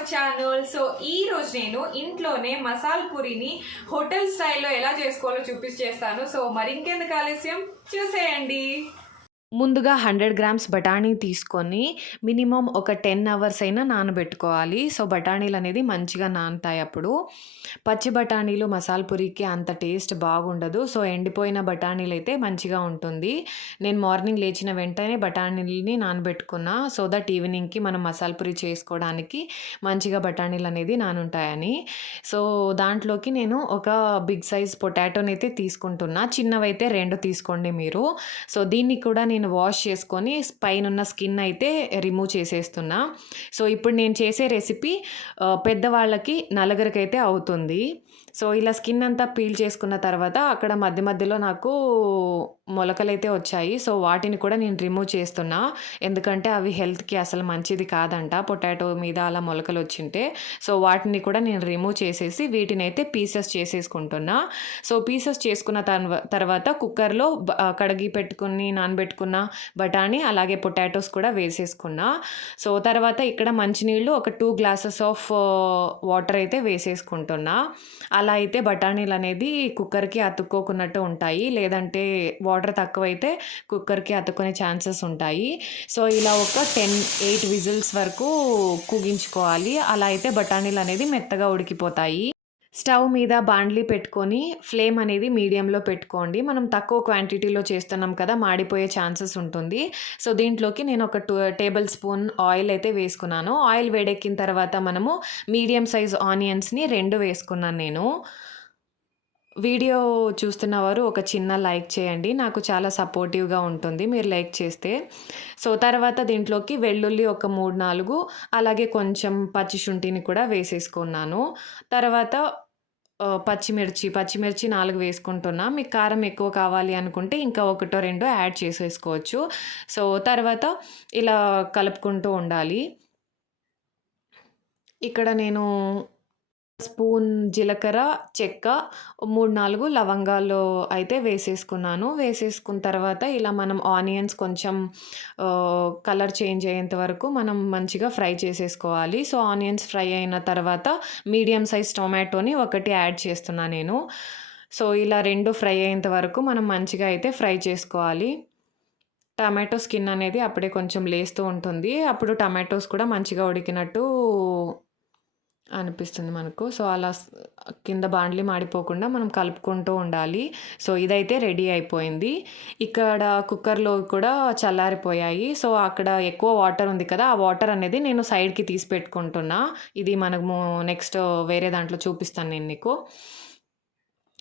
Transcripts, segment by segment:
Our channel. So ఈ రోజు నేను ఇంట్లోనే మసాల్ పూరిని హోటల్ స్టైల్లో ఎలా చేసుకోవాలో చూపించేస్తాను. సో మరి ఇంకెందుకు ఆలస్యం, చూసేయండి. ముందుగా 100 గ్రామ్స్ బఠానీ తీసుకొని మినిమం ఒక 10 అవర్స్ అయినా నానబెట్టుకోవాలి. సో బఠానీలు అనేది మంచిగా నానుతాయి. అప్పుడు పచ్చి బఠానీలు మసాలా పూరికి అంత టేస్ట్ బాగుండదు. సో ఎండిపోయిన బఠానీలు అయితే మంచిగా ఉంటుంది. నేను మార్నింగ్ లేచిన వెంటనే బఠానీలని నానబెట్టుకున్నా, సో దట్ ఈవినింగ్కి మనం మసాలా పూరి చేసుకోవడానికి మంచిగా బఠానీలు అనేది నానుంటాయని. సో దాంట్లోకి నేను ఒక బిగ్ సైజ్ పొటాటోని అయితే తీసుకుంటున్నా. చిన్నవైతే 2 తీసుకోండి మీరు. సో దీన్ని కూడా నేను వాష్ చేసుకొని పైనున్న స్కిన్ అయితే రిమూవ్ చేసేస్తున్నా. సో ఇప్పుడు నేను చేసే రెసిపీ పెద్దవాళ్ళకి నలుగురికైతే అవుతుంది. సో ఇలా స్కిన్ అంతా పీల్ చేసుకున్న తర్వాత అక్కడ మధ్య మధ్యలో నాకు మొలకలైతే వచ్చాయి. సో వాటిని కూడా నేను రిమూవ్ చేస్తున్నా, ఎందుకంటే అవి హెల్త్కి అసలు మంచిది కాదంట పొటాటో మీద అలా మొలకలు వచ్చింటే. సో వాటిని కూడా నేను రిమూవ్ చేసేసి వీటిని అయితే పీసెస్ చేసేసుకుంటున్నా. సో పీసెస్ చేసుకున్న తర్వాత కుక్కర్లో కడిగి పెట్టుకుని నానబెట్టుకున్న బఠానీ అలాగే పొటాటోస్ కూడా వేసేసుకున్నా. సో తర్వాత ఇక్కడ మంచినీళ్ళు ఒక 2 గ్లాసెస్ ఆఫ్ వాటర్ అయితే వేసేసుకుంటున్నా. అలా అయితే బఠానీలు అనేది కుక్కర్కి అతుక్కోకున్నట్టు ఉంటాయి, లేదంటే వాటర్ తక్కువైతే కుక్కర్కి అతుక్కునే ఛాన్సెస్ ఉంటాయి. సో ఇలా ఒక 8 విజిల్స్ వరకు కుగించుకోవాలి. అలా అయితే బఠానీలు అనేది మెత్తగా ఉడికిపోతాయి. స్టవ్ మీద బాండ్లీ పెట్టుకొని ఫ్లేమ్ అనేది మీడియంలో పెట్టుకోండి. మనం తక్కువ క్వాంటిటీలో చేస్తున్నాం కదా, మాడిపోయే ఛాన్సెస్ ఉంటుంది. సో దీంట్లోకి నేను ఒక 2 టేబుల్ స్పూన్ ఆయిల్ అయితే వేసుకున్నాను. ఆయిల్ వేడెక్కిన తర్వాత మనము మీడియం సైజ్ ఆనియన్స్ని 2 వేసుకున్నాను నేను. వీడియో చూస్తున్నవారు ఒక చిన్న లైక్ చేయండి, నాకు చాలా సపోర్టివ్గా ఉంటుంది మీరు లైక్ చేస్తే. సో తర్వాత దీంట్లోకి వెల్లుల్లి ఒక 3-4, అలాగే కొంచెం పచ్చి శుంఠిని కూడా వేసేసుకున్నాను. తర్వాత పచ్చిమిర్చి 4 వేసుకుంటున్నా. మీకు కారం ఎక్కువ కావాలి అనుకుంటే ఇంకా 1-2 యాడ్ చేసేసుకోవచ్చు. సో తర్వాత ఇలా కలుపుకుంటూ ఉండాలి. ఇక్కడ నేను స్పూన్ జీలకర్ర, చెక్క, 3-4 లవంగాలు అయితే వేసేసుకున్నాను. వేసేసుకున్న తర్వాత ఇలా మనం ఆనియన్స్ కొంచెం కలర్ చేంజ్ అయ్యేంత వరకు మనం మంచిగా ఫ్రై చేసేసుకోవాలి. సో ఆనియన్స్ ఫ్రై అయిన తర్వాత మీడియం సైజ్ టొమాటోని 1 యాడ్ చేస్తున్నా నేను. సో ఇలా 2 ఫ్రై అయ్యేంత వరకు మనం మంచిగా అయితే ఫ్రై చేసుకోవాలి. టమాటో స్కిన్ అనేది అప్పుడే కొంచెం లేస్తూ ఉంటుంది, అప్పుడు టమాటోస్ కూడా మంచిగా ఉడికినట్టు అనిపిస్తుంది మనకు. సో అలా కింద బాండ్లీ మాడిపోకుండా మనం కలుపుకుంటూ ఉండాలి. సో ఇదైతే రెడీ అయిపోయింది. ఇక్కడ కుక్కర్లో కూడా చల్లారిపోయాయి. సో అక్కడ ఎక్కువ వాటర్ ఉంది కదా, ఆ వాటర్ అనేది నేను సైడ్కి తీసి పెట్టుకుంటున్నా. ఇది మనము నెక్స్ట్ వేరే దాంట్లో చూపిస్తాను నేను నీకు.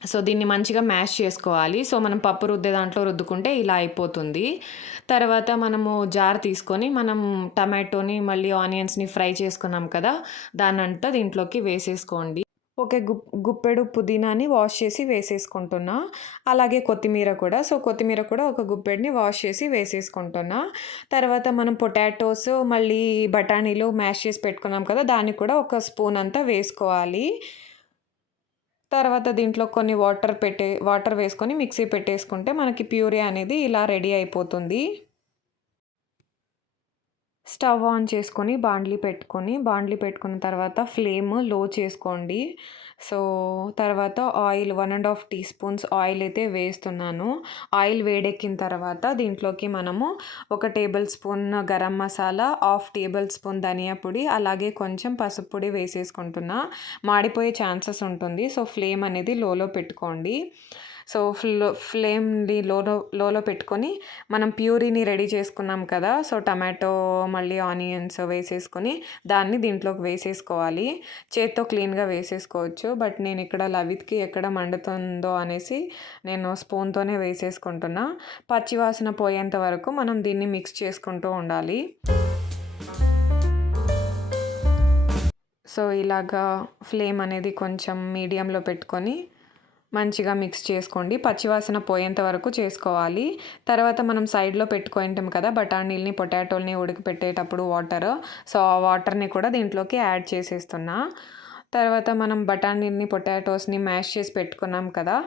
సో దీన్ని మంచిగా మ్యాష్ చేసుకోవాలి. సో మనం పప్పు రుద్దే దాంట్లో రుద్దుకుంటే ఇలా అయిపోతుంది. తర్వాత మనము జార్ తీసుకొని మనం టమాటోని మళ్ళీ ఆనియన్స్ని ఫ్రై చేసుకున్నాం కదా, దాన్నంతా దీంట్లోకి వేసేసుకోండి. ఒక గుప్పెడు పుదీనాని వాష్ చేసి వేసేసుకుంటున్నా, అలాగే కొత్తిమీర కూడా. సో కొత్తిమీర కూడా ఒక గుప్పెడిని వాష్ చేసి వేసేసుకుంటున్నా. తర్వాత మనం పొటాటోస్ మళ్ళీ బఠానీలు మ్యాష్ చేసి పెట్టుకున్నాం కదా, దాన్ని కూడా ఒక స్పూన్ అంతా వేసుకోవాలి. తర్వాత దీంట్లో కొన్ని వాటర్ వేసుకొని మిక్సీ పెట్టేసుకుంటే మనకి ప్యూరీ అనేది ఇలా రెడీ అయిపోతుంది. స్టవ్ ఆన్ చేసుకొని బాండ్లీ పెట్టుకున్న తర్వాత ఫ్లేమ్ లో చేసుకోండి. సో తర్వాత ఆయిల్ 1.5 టీ స్పూన్స్ ఆయిల్ అయితే వేస్తున్నాను. ఆయిల్ వేడెక్కిన తర్వాత దీంట్లోకి మనము 1 table spoon garam masala, 1/2 table spoon ధనియా పొడి, అలాగే కొంచెం పసుపు పొడి వేసేసుకుంటున్నా. మాడిపోయే ఛాన్సెస్ ఉంటుంది, సో ఫ్లేమ్ అనేది లోలో పెట్టుకోండి. సో ఫ్లేమ్ని లోలో పెట్టుకొని మనం ప్యూరీని రెడీ చేసుకున్నాం కదా, సో టమాటో మళ్ళీ ఆనియన్స్ వేసేసుకొని దాన్ని దీంట్లోకి వేసేసుకోవాలి. చేత్తో క్లీన్గా వేసేసుకోవచ్చు, బట్ నేను ఇక్కడ లవిత్కి ఎక్కడ మండుతుందో అనేసి నేను స్పూన్తోనే వేసేసుకుంటున్నా. పచ్చివాసన పోయేంత వరకు మనం దీన్ని మిక్స్ చేసుకుంటూ ఉండాలి. సో ఇలాగా ఫ్లేమ్ అనేది కొంచెం మీడియంలో పెట్టుకొని మంచిగా మిక్స్ చేసుకోండి. పచ్చివాసన పోయేంత వరకు చేసుకోవాలి. తర్వాత మనం సైడ్లో పెట్టుకుంటాం కదా బఠానీల్ని, పొటాటోల్ని ఉడకపెట్టేటప్పుడు వాటర్. సో ఆ వాటర్ని కూడా దీంట్లోకి యాడ్ చేసేస్తున్నా. తర్వాత మనం బఠానీల్ని, పొటాటోస్ని మ్యాష్ చేసి పెట్టుకున్నాం కదా,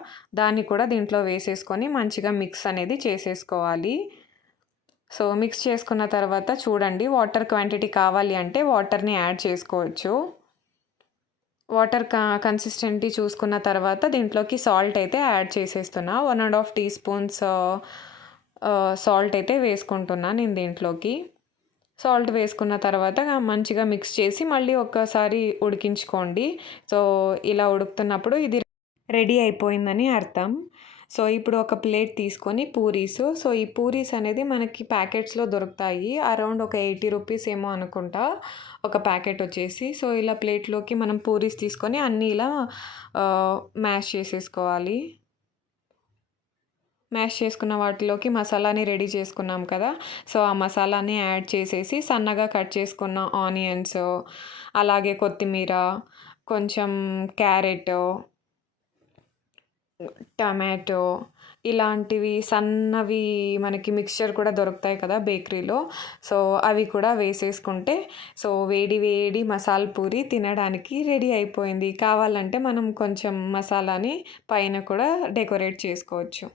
దాన్ని కూడా దీంట్లో వేసేసుకొని మంచిగా మిక్స్ అనేది చేసేసుకోవాలి. సో మిక్స్ చేసుకున్న తర్వాత చూడండి, వాటర్ క్వాంటిటీ కావాలి అంటే వాటర్ని యాడ్ చేసుకోవచ్చు. వాటర్ కన్సిస్టెంటీ చూసుకున్న తర్వాత దీంట్లోకి సాల్ట్ అయితే యాడ్ చేసేస్తున్నా. 1.5 టీ స్పూన్స్ సాల్ట్ అయితే వేసుకుంటున్నా నేను దీంట్లోకి. సాల్ట్ వేసుకున్న తర్వాత మంచిగా మిక్స్ చేసి మళ్ళీ ఒక్కసారి ఉడికించుకోండి. సో ఇలా ఉడుకుతున్నప్పుడు ఇది రెడీ అయిపోయిందని అర్థం. సో ఇప్పుడు ఒక ప్లేట్ తీసుకొని పూరీస్. సో ఈ పూరీస్ అనేది మనకి ప్యాకెట్స్లో దొరుకుతాయి. అరౌండ్ ఒక 80 రూపీస్ ఏమో అనుకుంటా ఒక ప్యాకెట్ వచ్చేసి. సో ఇలా ప్లేట్లోకి మనం పూరీస్ తీసుకొని అన్నీ ఇలా మ్యాష్ చేసేసుకోవాలి. మ్యాష్ చేసుకున్న వాటిలోకి మసాలాని రెడీ చేసుకున్నాం కదా, సో ఆ మసాలాని యాడ్ చేసేసి సన్నగా కట్ చేసుకున్న ఆనియన్స్, అలాగే కొత్తిమీర, కొంచెం క్యారెట్, టమాటో ఇలాంటివి సన్నవి మనకి మిక్స్చర్ కూడా దొరుకుతాయి కదా బేకరీలో. సో అవి కూడా వేసేసుకుంటే సో వేడి వేడి మసాలా పూరి తినడానికి రెడీ అయిపోయింది. కావాలంటే మనం కొంచెం మసాలాని పైన కూడా డెకరేట్ చేసుకోవచ్చు.